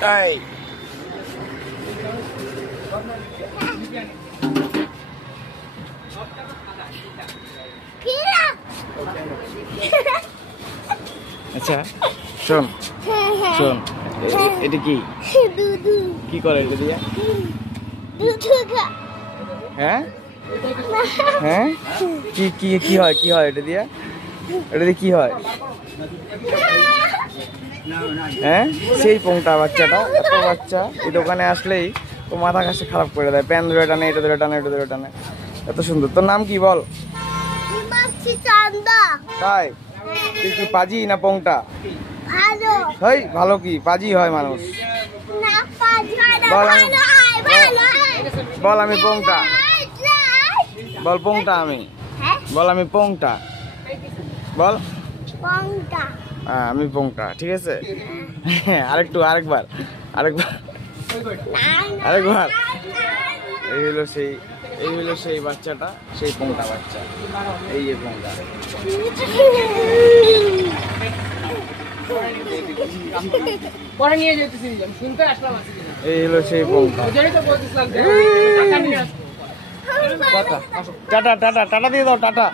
তাই আচ্ছা শোন শোন এটা কি কি করে এটা দিয়া হ্যাঁ হ্যাঁ কি কি কি হয় এটা দিয়ে কি হয় হ্যাঁ সেই পোংটা বাচ্চাটা এত বাচ্চা এই দোকানে আসলেই তো মাথা কাছে খারাপ করে দেয় প্যান ধরে টানে এটা ধরে টানে এটা ধরে টানে এত সুন্দর তোর নাম কি বল তাই তুই কি পাজি না পোংটা হয় ভালো কি পাজি হয় মানুষ বল আমি পোংটা বল পোংটা আমি বল আমি পোংটা বল হ্যাঁ আমি পোংটা ঠিক আছে আরেকবার এই হলো সেই বাচ্চাটা সেই পোংটা বাচ্চা এই যে পোংটা এই হলো সেই পোংটা টাটা টাটা টাটা দিয়ে দাও টাটা